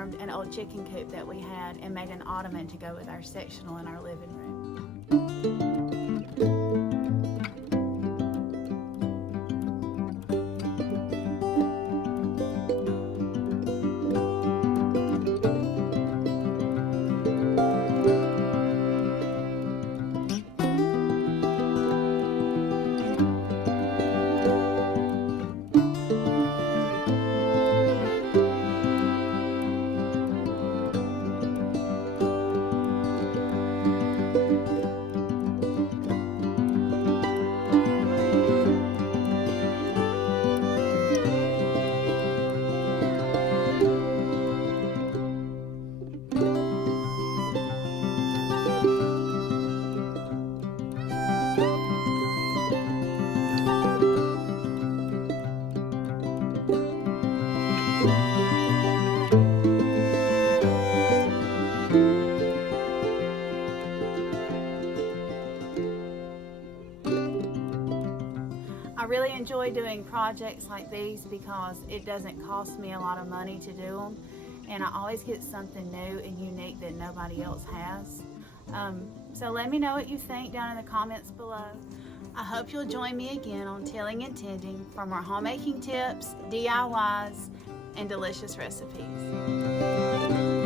transformed an old chicken coop that we had and made an ottoman to go with our sectional in our living room. I really enjoy doing projects like these because it doesn't cost me a lot of money to do them, and I always get something new and unique that nobody else has. So let me know what you think down in the comments below. I hope you'll join me again on Tilling and Tending for more homemaking tips, DIYs, and delicious recipes.